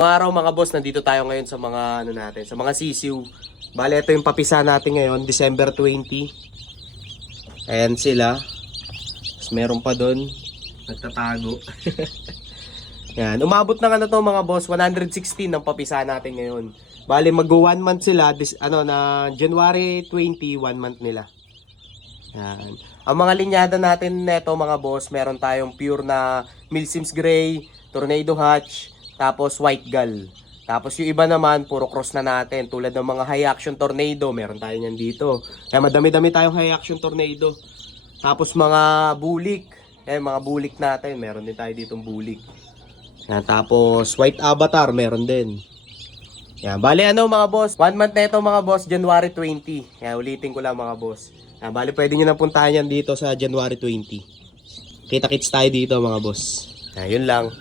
Mga araw mga boss, nandito tayo ngayon sa mga ano natin, sa mga sisiw. Bale, ito yung papisa natin ngayon, December 20. Ayan sila. Tapos meron pa doon, nagtatago. Yan, umabot ng ano to mga boss, 116 ang papisa natin ngayon. Bale, mag-1 month sila, na January 20, 1 month nila. Yan. Ang mga linyada natin neto mga boss, meron tayong pure na Milsims Gray, Tornado Hatch, tapos White Gull. Tapos yung iba naman, puro cross na natin. Tulad ng mga high action tornado, meron tayo niyan dito. Kaya madami-dami tayong high action tornado. Tapos mga bulik, mga bulik natin, meron din tayo ditong bulik. Yan, tapos white avatar, meron din. Yan, bali ano mga boss, 1 month na ito mga boss, January 20. Yan, ulitin ko lang mga boss. Yan, bali pwede nyo na puntahan yan dito sa January 20. Kita-kits tayo dito mga boss. Yan, yun lang.